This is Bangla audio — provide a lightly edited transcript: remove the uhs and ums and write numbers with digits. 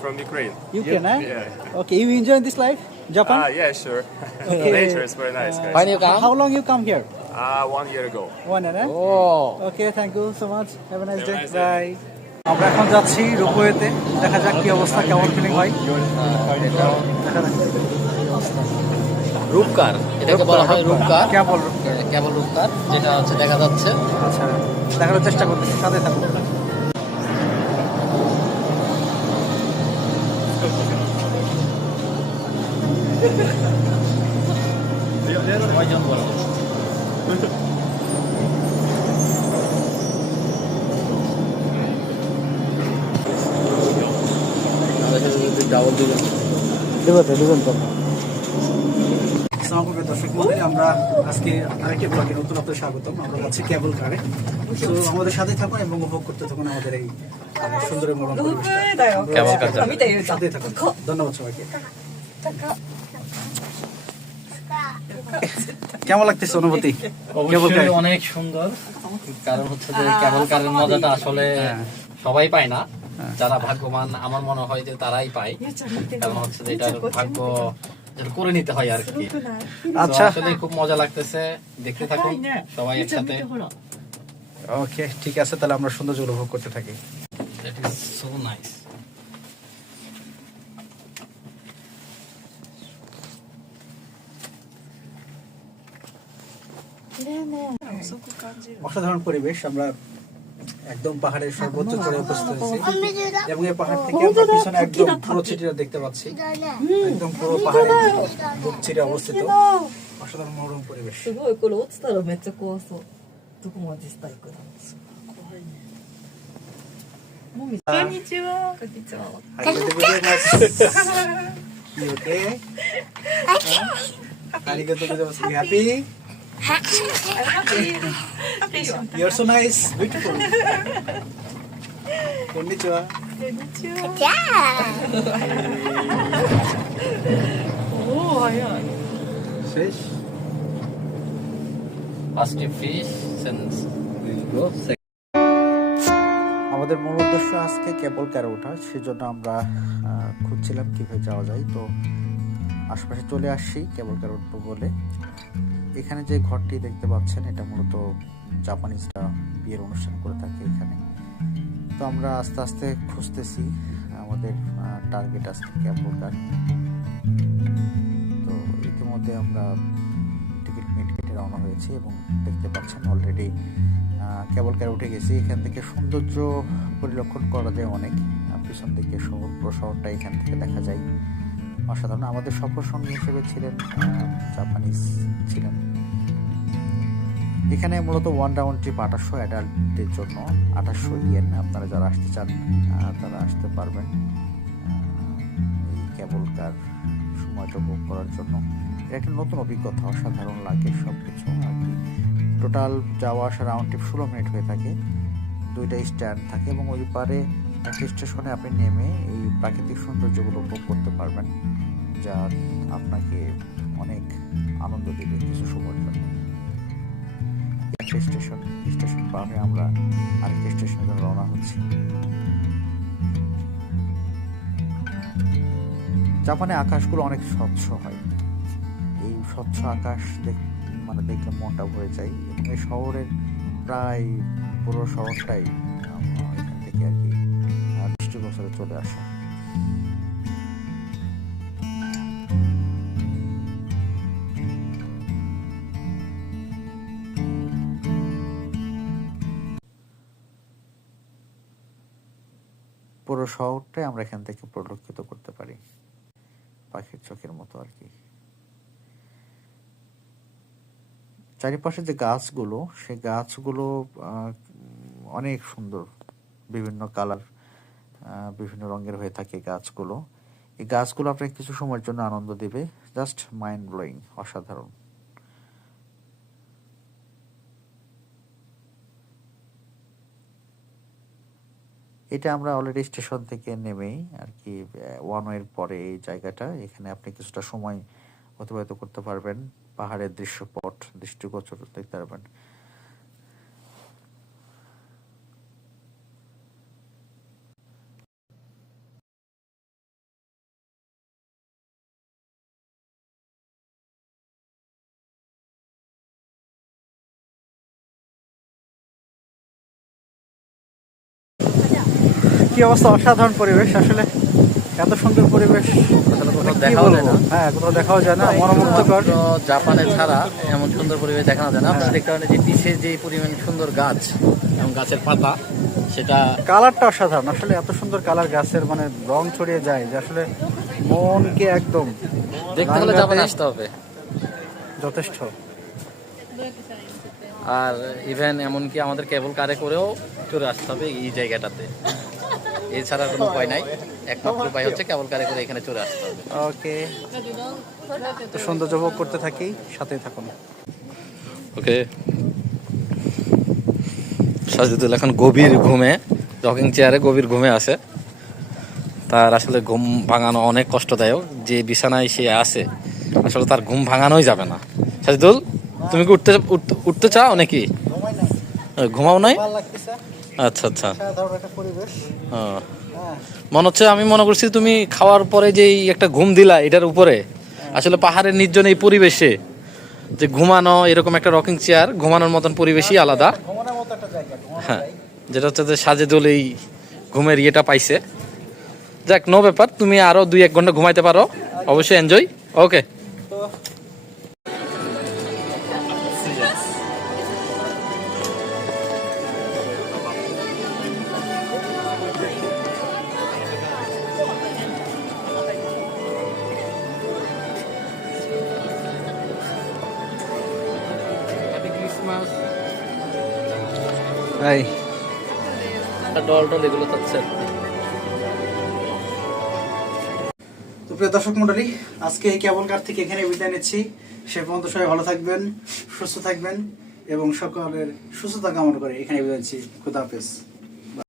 from Ukraine. Ukraine, eh? Yeah. Okay, you enjoy this life, Japan? Yeah, sure. Okay. Nature is very nice, guys. When you come? How long you come here? 1 year ago. 1 year, eh? Oh. Okay, thank you so much. Have a nice Have a day. nice day. Bye. আমরা এখন যাচ্ছি রোপওয়েতে, দেখা যাক কি অবস্থা, কেমন ফিলিং হয়। দেখা যাক রূপকার, এটাকে বলা হয় রূপকার। কেবল কেবল রূপকার, যেটা হচ্ছে দেখা যাচ্ছে। আচ্ছা, দেখার চেষ্টা করতেছি, সাথে থাকুন। কয়জন বলো? ডাবল দিবেন তো। আসসালামু আলাইকুম দর্শক মণ্ডলী, আমরা আজকে আরেকটি ব্লগে নতুন আপনাদের স্বাগতম। আমরা যাচ্ছি কেবল কারে, তো আমাদের সাথে থাকুন এবং উপভোগ করতে থাকুন আমাদের এই সুন্দর মনোরম পরিবেশটা। সাথে থাকুন, ধন্যবাদ সবাইকে। কেমন লাগতেছে অনুভূতি? অবশ্যই অনেক সুন্দর, কারণ হচ্ছে যে কেবল কারের মজাটা আসলে সবাই পায় না। যারা ভাগ্যবান আমার মনে হয় যে তারাই পায়, কারণ হচ্ছে যে এটার ভাগ্য যেটা করে নিতে হয় আর কি। আচ্ছা, আসলে খুব মজা লাগতেছে, দেখতে থাকুন সবাই একসাথে। ওকে, ঠিক আছে, তাহলে আমরা সৌন্দর্য উপভোগ করতে থাকি। That is so nice. অসাধারণ পরিবেশ। আমরা একদম পাহাড়ের সর্বোচ্চ চূড়ায় উপস্থিত হয়েছি এবং এই পাহাড় থেকে আমরা পিছনে একদম পুরো চিঠিটা দেখতে পাচ্ছি। একদম পুরো পাহাড়ের বুক চিরে অবস্থিত অসাধারণ মনোরম পরিবেশ। すごいこれ落ちたらめっちゃ怖そう。どこまでしたいかな。怖いね。もみこんにちは。こんにちは。 You okay? Arigatou gozaimasu. You happy? You're so nice, beautiful. Konnichiwa. Fish. First fish, then we'll go second. আমাদের মূল উদ্দেশ্য আজকে কেবল কারে ওঠা, সেজন্য আমরা খুঁজছিলাম কিভাবে যাওয়া যায়। তো আশপাশে চলে আসছি কেবল কারে উঠবো বলে। এখানে যে ঘরটি দেখতে পাচ্ছেন, এটা মূলত জাপানিজরা বিয়ের অনুষ্ঠান করে থাকে এখানে। তো আমরা আস্তে আস্তে খুঁজতেছি, আমাদের টার্গেট আজকে কেবল কার। তো ইতিমধ্যে আমরা টিকিট কেটে রওনা হয়েছি এবং দেখতে পাচ্ছেন অলরেডি কেবল কারে উঠে গেছি। এখান থেকে সৌন্দর্য পরিলক্ষণ করা যায় অনেক, পিছন দিকে শহরটা এখান থেকে দেখা যায়। অসাধারণ। আমাদের সফর সঙ্গী হিসেবে ছিলেন জাপানিজ ছিলেন। এখানে মূলত ওয়ান রাউন্ড ট্রিপ 2800 অ্যাডাল্টদের জন্য 2800 ইয়েন। আপনারা যারা আসতে চান তারা আসতে পারবেন এই কেবল কার সময়টা উপভোগ করার জন্য। এটা একটা নতুন অভিজ্ঞতা, অসাধারণ লাগে সব কিছু আর কি। টোটাল যাওয়া আসা রাউন্ড ট্রিপ 16 মিনিট হয়ে থাকে। 2টা স্ট্যান্ড থাকে এবং ওই পারে একটা স্টেশনে আপনি নেমে এই প্রাকৃতিক সৌন্দর্যগুলো উপভোগ করতে পারবেন, যা আপনাকে অনেক আনন্দ দেবে কিছু সময়ের জন্য। একটা স্টেশন পার হয়ে আমরা আরেকটা স্টেশনে রওনা হচ্ছি। জাপানে আকাশগুলো অনেক স্বচ্ছ হয়। এই স্বচ্ছ আকাশ দেখলে মনটা ভরে যায় এবং এই শহরের প্রায় পুরো শহরটাই এখান থেকে আর কি দৃষ্টিগোচরে চলে আসে। পুরো শহরটাই আমরা এখান থেকে পরিলক্ষিত করতে পারি, পাখির চোখের মতো আর কি। চারিপাশে যে গাছগুলো, সেই গাছগুলো অনেক সুন্দর, বিভিন্ন কালার, বিভিন্ন রঙের হয়ে থাকে গাছগুলো। এই গাছগুলো আপনাকে কিছু সময়ের জন্য আনন্দ দিবে, জাস্ট মাইন্ড ব্লোয়িং, অসাধারণ। এটা আমরা অলরেডি স্টেশন থেকে নেমেই আর কি ওয়ান ওয়ের পরে এই জায়গাটা, এখানে আপনি কিছুটা সময় অতিবাহিত করতে পারবেন, পাহাড়ের দৃশ্যপট দৃষ্টিগোচর দেখতে পারবেন। কি অবস্থা, অসাধারণ পরিবেশ আসলে, এত সুন্দর পরিবেশ আসলে কোথাও কি দেখাও যায় বলবো? না। হ্যাঁ, কোথাও দেখাও যায় না, মনোমুগ্ধকর। তো জাপানে ছাড়া এমন সুন্দর পরিবেশ দেখানো যায় না। আপনারা দেখতে পারেন যে পিছে যে পরিমাণ সুন্দর গাছ এবং গাছের পাতা, সেটা কালারটা অসাধারণ আসলে, এত সুন্দর কালার গাছের, মানে রং ছড়িয়ে যায় যে আসলে মনকে একদম দেখতে হলে রাঙাতে জাপানে আসতে হবে। যথেষ্ট। আর ইভেন এমনকি আমাদের কেবল কারে করেও চলে আসতে হবে এই জায়গাটাতে, এছাড়া কোনো উপায় নাই। একমাত্র উপায় হচ্ছে কেবল কারে করে এখানে চলে আসতে হবে। ওকে, তো সৌন্দর্য উপভোগ করতে থাকি, সাথেই থাকুন। ওকে, সাজিদুল এখন গভীর ঘুমে, রকিং চেয়ারে গভীর ঘুমে আছে। তার আসলে ঘুম ভাঙানো অনেক কষ্টদায়ক, যে বিছানায় সে আছে আসলে তার ঘুম ভাঙানোই যাবে না। সাজিদুল, তুমি কি উঠতে চাও নাকি? ঘুমাও নাই? আচ্ছা আচ্ছা। ও, মনে হচ্ছে, আমি মনে করছি তুমি খাওয়ার পরে যে একটা ঘুম দিলা এটার উপরে, আসলে পাহাড়ের নির্জন এই পরিবেশে যে ঘুমানো, এরকম একটা রকিং চেয়ার ঘুমানোর মতন পরিবেশই আলাদা। হ্যাঁ, যেটা হচ্ছে যে সাজেদুল এই ঘুমের ইয়েটা পাইছে। যাক, নো ব্যাপার, তুমি আরো 2-1 ঘন্টা ঘুমাইতে পারো, অবশ্যই এনজয়। ওকে, এই ডল টল এগুলো থাকছে। তো প্রিয় দর্শক মন্ডলী, আজকে এই কেবল কার থেকে এখানে বিদায় নিচ্ছি। সে পর্যন্ত সবাই ভালো থাকবেন, সুস্থ থাকবেন এবং সকলের সুস্থতা কামনা করে এখানে বিদায় নিচ্ছি। খুদা হাফেজ।